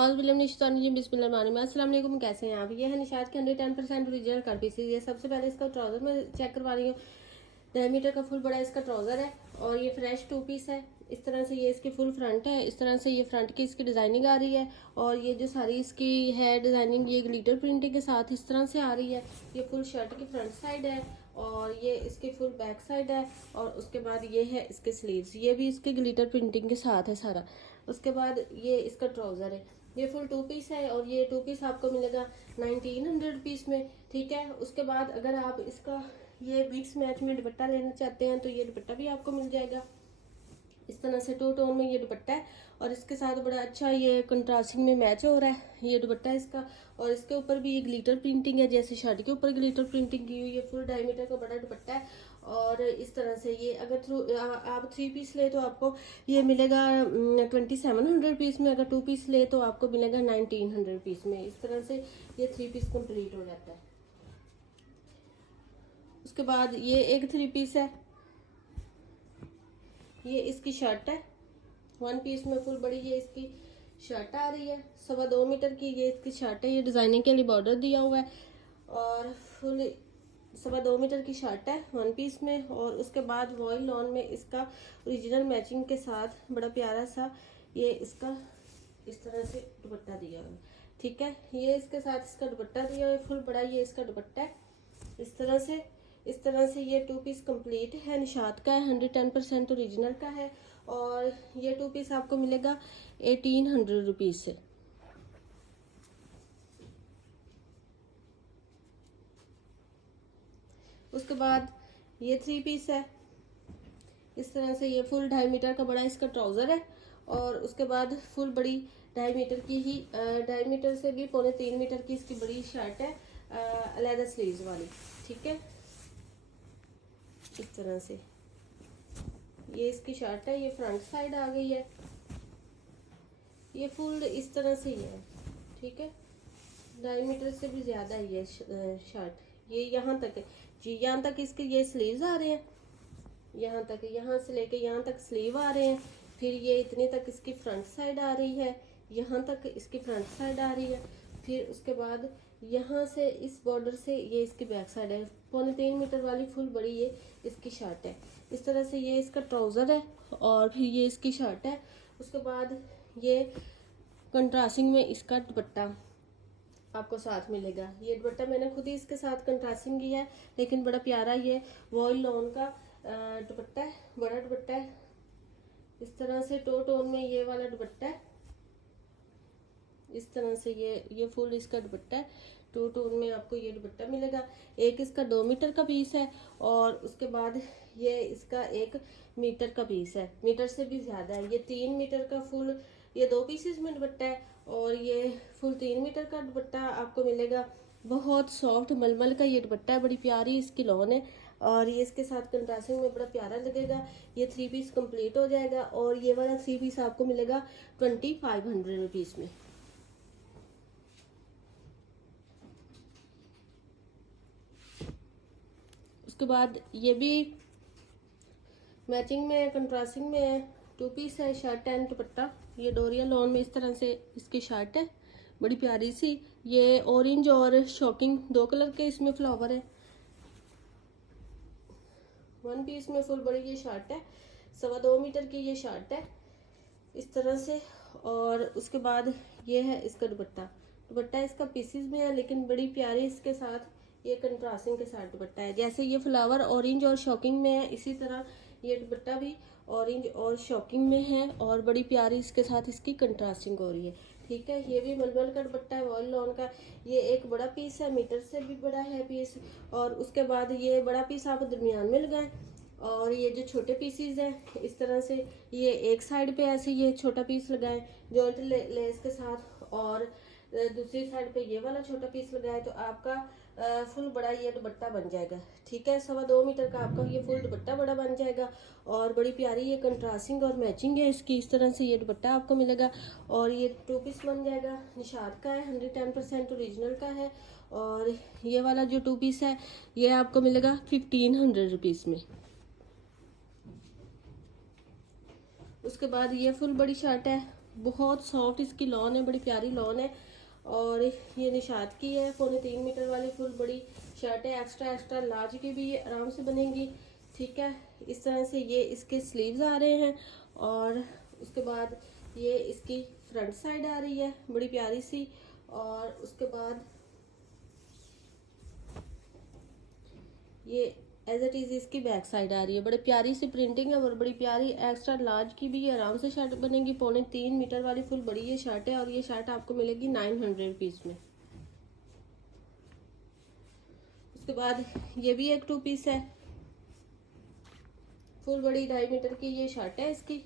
बिस्मिल्लाहिर्रहमानिर्रहीम। कैसे हैं आप? ये है निशात के 110% ओरिजिनल कट पीसेस। ये सबसे पहले इसका ट्राउज़र मैं चेक करवा रही हूँ। 10 मीटर का फुल बड़ा इसका ट्राउज़र है और ये फ्रेश 2 पीस है। इस तरह से ये इसकी फुल फ्रंट है। इस तरह से ये फ्रंट की इसकी डिज़ाइनिंग आ रही है और ये जो सारी इसकी है डिज़ाइनिंग ये ग्लिटर प्रिंटिंग के साथ इस तरह से आ रही है। ये फुल शर्ट की फ्रंट साइड है और ये इसकी फुल बैक साइड है और उसके बाद ये है इसके स्लीव्स, ये भी इसके ग्लिटर प्रिंटिंग के साथ है सारा। उसके बाद ये इसका ट्राउज़र है। ये फुल 2 पीस है और ये 2 पीस आपको मिलेगा 1900 रुपीज़ में। ठीक है, उसके बाद अगर आप इसका ये मिक्स मैच में दुपट्टा लेना चाहते हैं तो ये दुपट्टा भी आपको मिल जाएगा। इस तरह से 2 टोन में ये दुपट्टा है और इसके साथ बड़ा अच्छा ये कंट्रास्टिंग में मैच हो रहा है। ये दुपट्टा है इसका और इसके ऊपर भी ये ग्लिटर प्रिंटिंग है, जैसे शर्ट के ऊपर ग्लिटर प्रिंटिंग की हुई। ये फुल 2.5 मीटर का बड़ा दुपट्टा है और इस तरह से ये अगर आप 3 पीस ले तो आपको ये मिलेगा 2700 रुपीज़ में। अगर 2 पीस ले तो आपको मिलेगा 1900 रुपीज़ में। इस तरह से ये 3 पीस कंप्लीट हो जाता है। उसके बाद ये एक 3 पीस है। ये इसकी शर्ट है 1 पीस में फुल बड़ी, ये इसकी शर्ट आ रही है 2.25 मीटर की। ये इसकी शर्ट है, ये डिज़ाइनिंग के लिए बॉर्डर दिया हुआ है और फुल 2.25 मीटर की शर्ट है 1 पीस में। और उसके बाद वॉयल लॉन में इसका ओरिजिनल मैचिंग के साथ बड़ा प्यारा सा ये इसका इस तरह से दुपट्टा दिया हुआ है। ठीक है, ये इसके साथ इसका दुपट्टा दिया हुआ है फुल बड़ा, ये इसका दुपट्टा है इस तरह से ये 2 पीस कंप्लीट है। निशात का है, 110% ओरिजिनल का है और ये 2 पीस आपको मिलेगा 1800 रुपीज़ से। उसके बाद ये 3 पीस है। इस तरह से ये फुल 2.5 मीटर का बड़ा इसका ट्राउज़र है और उसके बाद फुल बड़ी 2.5 मीटर की ही 2.5 मीटर से भी 3.25 मीटर की इसकी बड़ी शर्ट है अलहदा स्लीव्स वाली। ठीक है, इस तरह से ये इसकी शर्ट है, ये फ्रंट साइड आ गई है। ये फुल इस तरह से ही है। ठीक है, 2.5 मीटर से भी ज़्यादा ही है शर्ट। ये यहाँ तक है जी, यहाँ तक इसके ये स्लीव्स आ रहे हैं, यहाँ तक, यहाँ से लेके यहाँ तक स्लीव आ रहे हैं। फिर ये इतने तक इसकी फ्रंट साइड आ रही है, यहाँ तक इसकी फ्रंट साइड आ रही है। फिर उसके बाद यहाँ से इस बॉर्डर से ये इसकी बैक साइड है। 3.25 मीटर वाली फुल बड़ी ये इसकी शर्ट है। इस तरह से ये इसका ट्राउज़र है और फिर ये इसकी शर्ट है। उसके बाद ये कंट्रास्टिंग में इसका दुपट्टा आपको साथ मिलेगा। ये दुपट्टा मैंने खुद ही इसके साथ कंट्रास्टिंग किया है, लेकिन बड़ा प्यारा ये वॉयल लॉन का दुपट्टा है, बड़ा दुपट्टा है। इस तरह से 2 टोन में ये वाला दुपट्टा है। इस तरह से ये फुल इसका दुपट्टा है, 2 टोन में आपको ये दुपट्टा मिलेगा। एक इसका 2 मीटर का पीस है और उसके बाद ये इसका 1 मीटर का पीस है, मीटर से भी ज़्यादा है। ये 3 मीटर का फुल ये 2 पीसेस में दुपट्टा है और ये फुल 3 मीटर का दुपट्टा आपको मिलेगा। बहुत सॉफ्ट मलमल का ये दुपट्टा है, बड़ी प्यारी इसकी लॉन है और ये इसके साथ कंट्रास्टिंग में बड़ा प्यारा लगेगा। ये 3 पीस कंप्लीट हो जाएगा और ये वाला 3 पीस आपको मिलेगा 2500 रुपीज़ में। उसके बाद ये भी मैचिंग में कंट्रास्टिंग में 2 पीस है, शर्ट एंड दुपट्टा। ये डोरिया लॉन में इस तरह से इसकी शर्ट है, बड़ी प्यारी सी। ये ऑरेंज और शॉकिंग 2 कलर के इसमें फ्लावर है। 1 पीस में फुल बड़ी ये शर्ट है, 2.25 मीटर की ये शर्ट है इस तरह से। और उसके बाद ये है इसका दुपट्टा इसका पीसीज में है, लेकिन बड़ी प्यारी इसके साथ ये कंट्रास्टिंग के साथ दुपट्टा है। जैसे ये फ्लावर ऑरेंज और शॉकिंग में है, इसी तरह ये दुपट्टा भी ऑरेंज और शॉकिंग में है और बड़ी प्यारी इसके साथ इसकी कंट्रास्टिंग हो रही है। ठीक है, ये भी मलमल का दुपट्टा है वॉयल लॉन का। ये एक बड़ा पीस है, मीटर से भी बड़ा है पीस। और उसके बाद ये बड़ा पीस आप दरमियान में लगाएं और ये जो छोटे पीसीज हैं इस तरह से ये एक साइड पे ऐसे ये छोटा पीस लगाएं जॉइंट लेस के साथ और दूसरी साइड पे ये वाला छोटा पीस लगाएं तो आपका फुल बड़ा ये दुपट्टा बन जाएगा। ठीक है, 2.25 मीटर का आपका ये फुल दुपट्टा बड़ा बन जाएगा और बड़ी प्यारी ये कंट्रास्टिंग और मैचिंग है इसकी। इस तरह से ये दुपट्टा आपको मिलेगा और ये 2 पीस बन जाएगा। निशात का है, 110% ओरिजिनल का है और ये वाला जो 2 पीस है ये आपको मिलेगा 1500 रुपीज़ में। उसके बाद ये फुल बड़ी शर्ट है, बहुत सॉफ्ट इसकी लॉन है, बड़ी प्यारी लॉन है। और ये निशात की है, 3.25 मीटर वाली फुल बड़ी शर्ट है, एक्स्ट्रा एक्स्ट्रा लार्ज की भी ये आराम से बनेगी। ठीक है, इस तरह से ये इसके स्लीव्स आ रहे हैं। और उसके बाद ये इसकी फ्रंट साइड आ रही है बड़ी प्यारी सी। और उसके बाद ये एज इट इज इसकी बैक साइड आ रही है, बड़ी प्यारी सी प्रिंटिंग है और बड़ी प्यारी एक्स्ट्रा लार्ज की भी ये आराम से शर्ट बनेगी। 3.25 मीटर वाली फुल बड़ी ये शर्ट है और ये शर्ट आपको मिलेगी 900 रुपीज में। उसके बाद ये भी एक 2 पीस है, फुल बड़ी 2.5 मीटर की ये शर्ट है इसकी।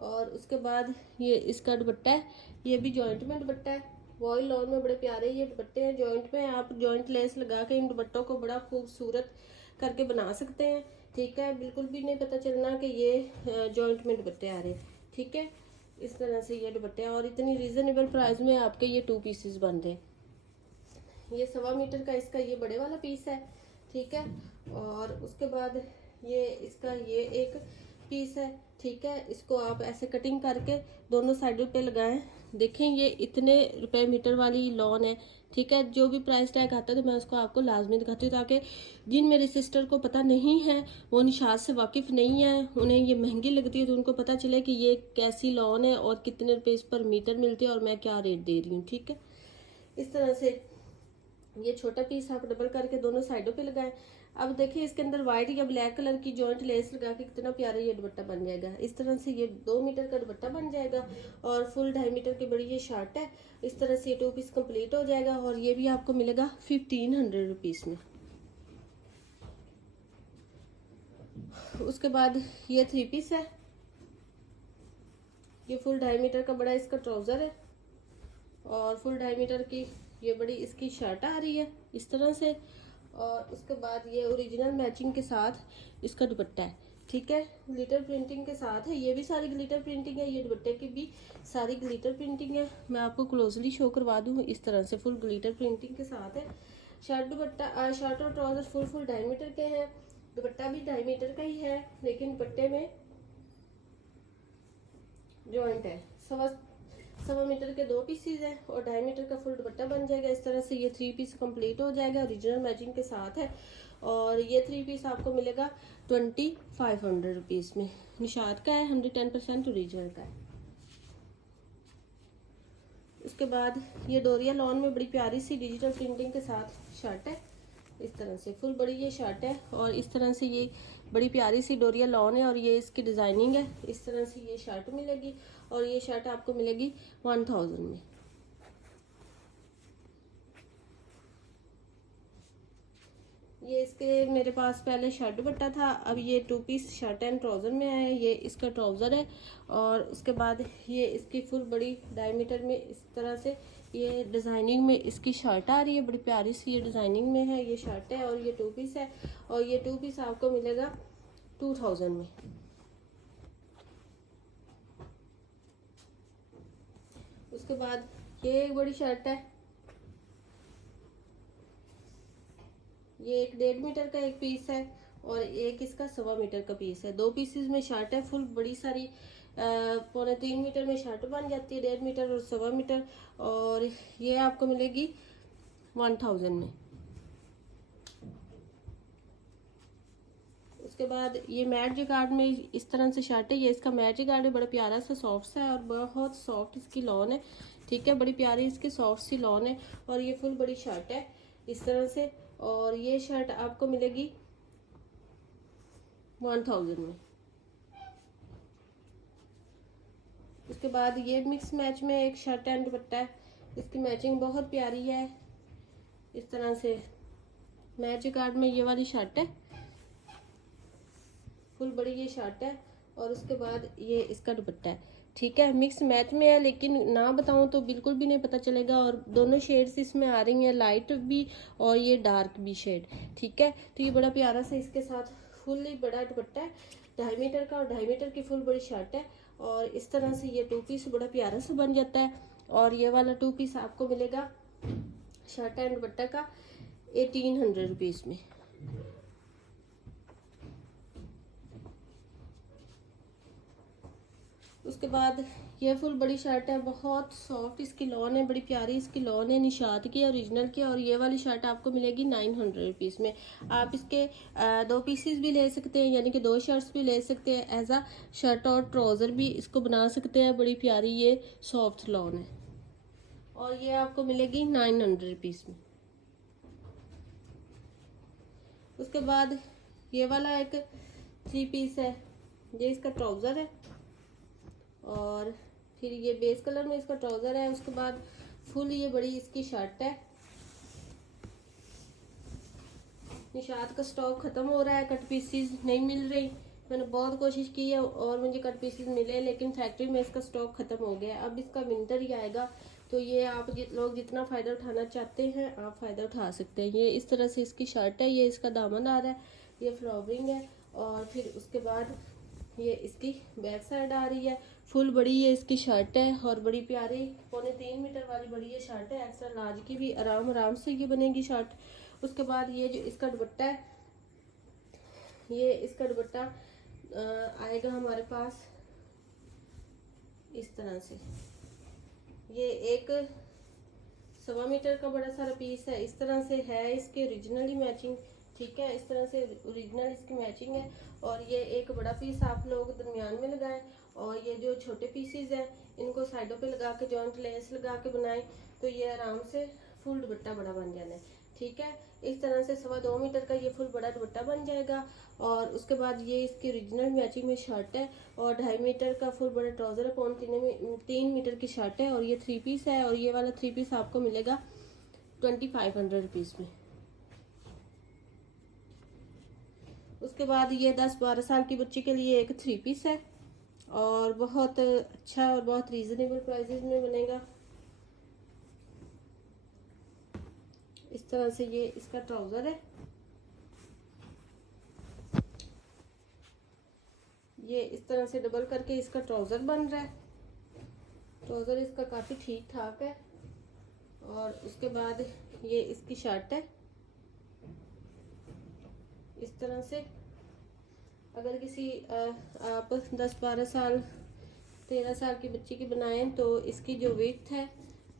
और उसके बाद ये इसका दुपट्टा है, ये भी जॉइंट में दुपट्टा है, वॉयल लॉन में बड़े प्यारे ये दुपट्टे हैं जॉइंट में। आप जॉइंट लेस लगा के इन दुपट्टों को बड़ा खूबसूरत करके बना सकते हैं। ठीक है, बिल्कुल भी नहीं पता चलना कि ये जॉइंट में दुपट्टे आ रहे हैं। ठीक है, इस तरह से ये दुपट्टे हैं और इतनी रीजनेबल प्राइस में आपके ये 2 पीसेस बन रहे हैं। ये 1.25 मीटर का इसका ये बड़े वाला पीस है। ठीक है, और उसके बाद ये इसका ये एक पीस है। ठीक है, इसको आप ऐसे कटिंग करके दोनों साइडों पे लगाएं। देखें ये इतने रुपए मीटर वाली लॉन है। ठीक है, जो भी प्राइस टैग आता है तो मैं उसको आपको लाजमी दिखाती हूँ, ताकि जिन मेरी सिस्टर को पता नहीं है, वो निशात से वाकिफ नहीं है, उन्हें ये महंगी लगती है, तो उनको पता चले कि ये कैसी लॉन है और कितने रुपए इस पर मीटर मिलती है और मैं क्या रेट दे रही हूँ। ठीक है, इस तरह से ये छोटा पीस आप डबल करके दोनों साइडों पे लगाएं। अब देखिए इसके अंदर व्हाइट या ब्लैक कलर की जॉइंट लेस लगा के कितना प्यारा ये दुपट्टा बन जाएगा। इस तरह से ये 2 मीटर का दुपट्टा बन जाएगा और फुल 2.5 मीटर की बड़ी ये शर्ट है। इस तरह से ये 2 पीस कंप्लीट हो जाएगा और ये भी आपको मिलेगा 1500 रुपीज में। उसके बाद ये 3 पीस है, ये फुल 2.5 मीटर का बड़ा इसका ट्राउजर है और फुल 2.5 मीटर की ये बड़ी इसकी शर्ट आ रही है इस तरह से। और उसके बाद ये ओरिजिनल मैचिंग के साथ इसका दुपट्टा है। ठीक है, ग्लिटर प्रिंटिंग के साथ है, ये भी सारी ग्लिटर प्रिंटिंग है, ये दुपट्टे की भी सारी ग्लिटर प्रिंटिंग है। मैं आपको क्लोजली शो करवा दूँ, इस तरह से फुल ग्लिटर प्रिंटिंग के साथ है। शर्ट दुपट्टा शर्ट और ट्राउजर फुल 2.5 मीटर के हैं, दुपट्टा भी 2.5 मीटर का ही है, लेकिन दुपट्टे में जॉइंट है। 1.25 मीटर के 2 पीसीज है और 2.5 मीटर का फुल दुपट्टा बन जाएगा। इस तरह से ये 3 पीस कंप्लीट हो जाएगा, ओरिजिनल मैचिंग के साथ है। और ये 3 पीस आपको मिलेगा 2500 रुपीज में। निशात का है, 110% ओरिजिनल का है। उसके बाद ये डोरिया लॉन में बड़ी प्यारी सी डिजिटल प्रिंटिंग के साथ शर्ट है। इस तरह से फुल बड़ी ये शर्ट है और इस तरह से ये बड़ी प्यारी सी डोरिया लॉन है और ये इसकी डिजाइनिंग है। इस तरह से ये शर्ट मिलेगी और ये शर्ट आपको मिलेगी 1000 में। ये इसके मेरे पास पहले शर्ट दुपट्टा था, अब ये 2 पीस शर्ट एंड ट्राउजर में आया है। ये इसका ट्राउजर है और उसके बाद ये इसकी फुल बड़ी 2.5 मीटर में इस तरह से ये डिजाइनिंग में इसकी शर्ट आ रही है, बड़ी प्यारी सी ये डिजाइनिंग में है ये शर्ट है। और ये 2 पीस है और ये 2 पीस आपको मिलेगा 2000 में। उसके बाद ये एक बड़ी शर्ट है, ये एक 1.5 मीटर का एक पीस है और एक इसका 1.25 मीटर का पीस है। 2 पीसेस में शर्ट है, फुल बड़ी सारी 3.25 मीटर में शर्ट बन जाती है, 1.5 मीटर और 1.25 मीटर। और ये आपको मिलेगी 1000 में। उसके बाद ये मैट जिगार्ड में इस तरह से शर्ट है, ये इसका मैट जिगार्ड है, बड़ा प्यारा सा सॉफ्ट सा है और बहुत सॉफ्ट इसकी लॉन है। ठीक है, बड़ी प्यारी इसकी सॉफ्ट सी लॉन है और ये फुल बड़ी शर्ट है इस तरह से। और ये शर्ट आपको मिलेगी 1000 में। उसके बाद ये मिक्स मैच में एक शर्ट एंड दुपट्टा है, इसकी मैचिंग बहुत प्यारी है। इस तरह से मैच कार्ड में ये वाली शर्ट है, फुल बड़ी ये शर्ट है और उसके बाद ये इसका दुपट्टा है। ठीक है, मिक्स मैच में है, लेकिन ना बताऊं तो बिल्कुल भी नहीं पता चलेगा। और दोनों शेड्स इसमें आ रही हैं, लाइट भी और ये डार्क भी शेड। ठीक है, तो ये बड़ा प्यारा सा इसके साथ फुल बड़ा दुपट्टा है 2.5 मीटर का और 2.5 मीटर की फुल बड़ी शर्ट है। और इस तरह से ये 2 पीस बड़ा प्यारा सा बन जाता है। और ये वाला 2 पीस आपको मिलेगा शर्ट एंड दुपट्टा का 1800 रुपीज में। उसके बाद ये फुल बड़ी शर्ट है, बहुत सॉफ्ट इसकी लॉन है, बड़ी प्यारी इसकी लॉन है, निशात की ओरिजिनल की। और ये वाली शर्ट आपको मिलेगी 900 रुपीज़ में। आप इसके 2 पीसेस भी ले सकते हैं, यानी कि 2 शर्ट्स भी ले सकते हैं, एज आ शर्ट और ट्राउज़र भी इसको बना सकते हैं। बड़ी प्यारी ये सॉफ्ट लॉन है और ये आपको मिलेगी 900 रुपीज़ में। उसके बाद ये वाला एक 3 पीस है, ये इसका ट्राउज़र है और फिर ये बेस कलर में इसका ट्राउज़र है। उसके बाद फुल ये बड़ी इसकी शर्ट है। निशात का स्टॉक ख़त्म हो रहा है, कट पीसीज नहीं मिल रही। मैंने बहुत कोशिश की है और मुझे कट पीसीज मिले, लेकिन फैक्ट्री में इसका स्टॉक ख़त्म हो गया है। अब इसका विंटर ही आएगा, तो ये आप लोग जितना फ़ायदा उठाना चाहते हैं आप फ़ायदा उठा सकते हैं। ये इस तरह से इसकी शर्ट है, ये इसका दामन आ रहा है, ये फ्लावरिंग है। और फिर उसके बाद ये इसकी बैक साइड आ रही है। फुल बड़ी ये इसकी शर्ट है और बड़ी प्यारी 3.25 मीटर वाली बड़ी ये शर्ट है। एक्स्ट्रा लार्ज की भी आराम से ये बनेगी शर्ट। उसके बाद ये जो इसका दुपट्टा है, ये इसका दुपट्टा आएगा हमारे पास इस तरह से। ये एक 1.25 मीटर का बड़ा सारा पीस है, इस तरह से है इसके ओरिजिनली मैचिंग। ठीक है, इस तरह से ओरिजिनल इसकी मैचिंग है। और ये एक बड़ा पीस आप लोग दरमियान में लगाएं और ये जो छोटे पीसेस हैं इनको साइडों पे लगा के जॉइंट लेस लगा के बनाएं, तो ये आराम से फुल दुपट्टा बड़ा बन जाना है। ठीक है, इस तरह से 2.25 मीटर का ये फुल बड़ा दुपट्टा बन जाएगा। और उसके बाद ये इसकी ओरिजिनल मैचिंग में शर्ट है और 2.5 मीटर का फुल बड़ा ट्राउज़र है, 3 मीटर की शर्ट है और ये 3 पीस है। और ये वाला 3 पीस आपको मिलेगा 2500 रुपीज़ में। उसके बाद ये 10-12 साल की बच्ची के लिए एक 3 पीस है और बहुत अच्छा और बहुत रीजनेबल प्राइसेस में बनेगा। इस तरह से ये इसका ट्राउज़र है, ये इस तरह से डबल करके इसका ट्राउज़र बन रहा है। ट्राउज़र इसका काफ़ी ठीक ठाक है। और उसके बाद ये इसकी शर्ट है इस तरह से। अगर किसी आप 10-12 साल 13 साल की बच्ची की बनाएं तो इसकी जो विड्थ है,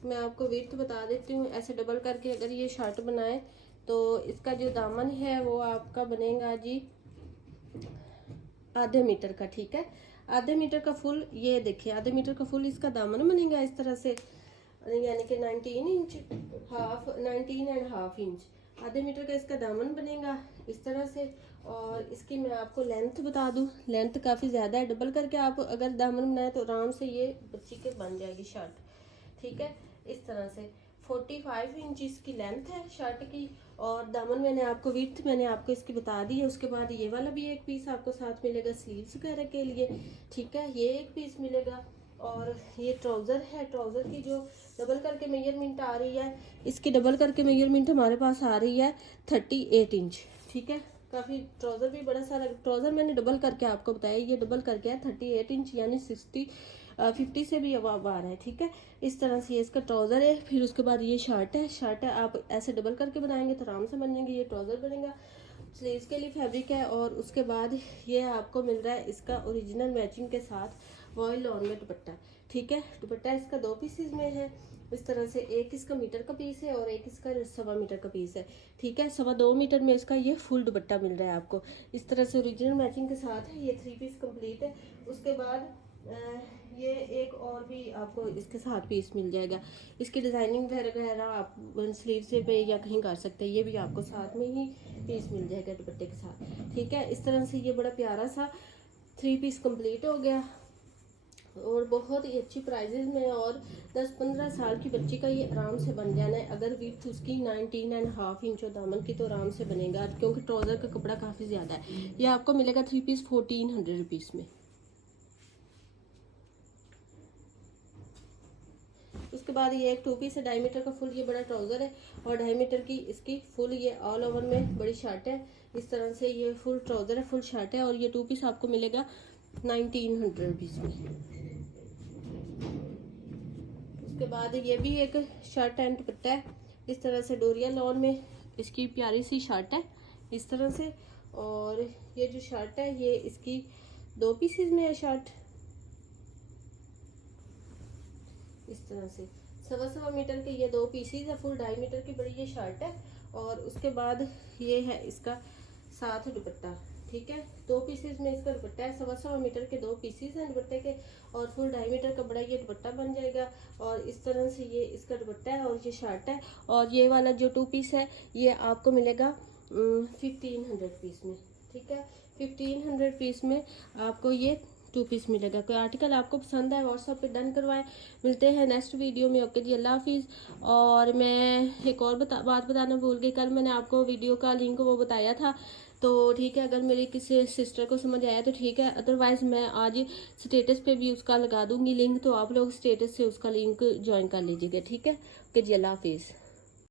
मैं आपको विड्थ बता देती हूँ। ऐसे डबल करके अगर ये शर्ट बनाएं तो इसका जो दामन है वो आपका बनेगा जी 1/2 मीटर का। ठीक है, 1/2 मीटर का फुल, ये देखिए 1/2 मीटर का फुल इसका दामन बनेगा इस तरह से, यानी कि 19 इंच 19.5 इंच 1/2 मीटर का इसका दामन बनेगा इस तरह से। और इसकी मैं आपको लेंथ बता दूं, लेंथ काफ़ी ज़्यादा है। डबल करके आप अगर दामन बनाए तो आराम से ये बच्ची के बन जाएगी शर्ट। ठीक है, इस तरह से 45 इंच इसकी लेंथ है शर्ट की। और दामन मैंने आपको विड्थ मैंने आपको इसकी बता दी है। उसके बाद ये वाला भी एक पीस आपको साथ मिलेगा स्लीव्स वगैरह के लिए। ठीक है, ये एक पीस मिलेगा। और ये ट्राउज़र है, ट्राउज़र की जो डबल करके मेजरमेंट आ रही है, इसकी डबल करके मेजरमेंट हमारे पास आ रही है 38 इंच। ठीक है, काफ़ी ट्राउज़र भी बड़ा सारा ट्राउज़र मैंने डबल करके आपको बताया, ये डबल करके है 38 इंच, यानी 50 से भी अब आ रहा है। ठीक है, इस तरह से ये इसका ट्राउज़र है। फिर उसके बाद ये शर्ट है आप ऐसे डबल करके बनाएंगे तो आराम से बन जाएंगे। ये ट्राउज़र बनेगा, स्लीव्स के लिए फैब्रिक है। और उसके बाद ये आपको मिल रहा है इसका ओरिजिनल मैचिंग के साथ वॉयल लॉन में दुपट्टा। ठीक है, दुपट्टा इसका 2 पीसेस में है इस तरह से। एक इसका मीटर का पीस है और एक इसका 1.25 मीटर का पीस है। ठीक है, 2.25 मीटर में इसका ये फुल दुपट्टा मिल रहा है आपको इस तरह से ओरिजिनल मैचिंग के साथ है। ये 3 पीस कंप्लीट है। उसके बाद ये एक और भी आपको इसके साथ पीस मिल जाएगा। इसकी डिज़ाइनिंग वगैरह आप स्लीव से पे या कहीं कर सकते हैं, ये भी आपको साथ में ही पीस मिल जाएगा दुपट्टे के साथ। ठीक है, इस तरह से ये बड़ा प्यारा सा 3 पीस कंप्लीट हो गया और बहुत ही अच्छी प्राइजेज में। और 10-15 साल की बच्ची का ये आराम से बन जाना है। अगर विड्थ उसकी 19.5 इंच हो दामन की तो आराम से बनेगा, क्योंकि ट्राउज़र का कपड़ा काफ़ी ज़्यादा है। ये आपको मिलेगा 3 पीस 1400 रुपीज़ में। उसके बाद ये एक 2 पीस है 2.5 मीटर का फुल, ये बड़ा ट्राउज़र है और 2.5 मीटर की इसकी फुल ये ऑल ओवर में बड़ी शर्ट है। इस तरह से ये फुल ट्राउज़र है, फुल शर्ट है और ये 2 पीस आपको मिलेगा 1900 रुपीज़ में। उसके बाद ये भी एक शर्ट एंड दुपट्टा है इस तरह से, डोरिया लॉन में इसकी प्यारी सी शर्ट है इस तरह से। और ये जो शर्ट है ये इसकी 2 पीसेस में है शर्ट। इस तरह से 1.25 मीटर के ये 2 पीसीज है, फुल 2.5 मीटर की बड़ी ये शर्ट है। और उसके बाद ये है इसका साथ दुपट्टा, ठीक है। 2 पीसेज में इसका दुपट्टा है, 1.25 मीटर के 2 पीसेज हैं दुपट्टे के, और फुल 2.5 मीटर का बड़ा ये दुपट्टा बन जाएगा। और इस तरह से ये इसका दुपट्टा है और ये शर्ट है। और ये वाला जो 2 पीस है ये आपको मिलेगा 1500 पीस में, ठीक है। 1500 पीस में आपको ये 2 पीस मिलेगा। कोई आर्टिकल आपको पसंद है व्हाट्सएप पे डन करवाएं। मिलते हैं नेक्स्ट वीडियो में। ओके जी, अल्लाह हाफिज़। और मैं एक और बात बताना भूल गई, कल मैंने आपको वीडियो का लिंक वो बताया था, तो ठीक है, अगर मेरी किसी सिस्टर को समझ आया तो ठीक है, अदरवाइज़ मैं आज स्टेटस पे भी उसका लगा दूंगी लिंक, तो आप लोग स्टेटस से उसका लिंक ज्वाइन कर लीजिएगा, ठीक है। ओके जी, अल्लाह हाफिज़।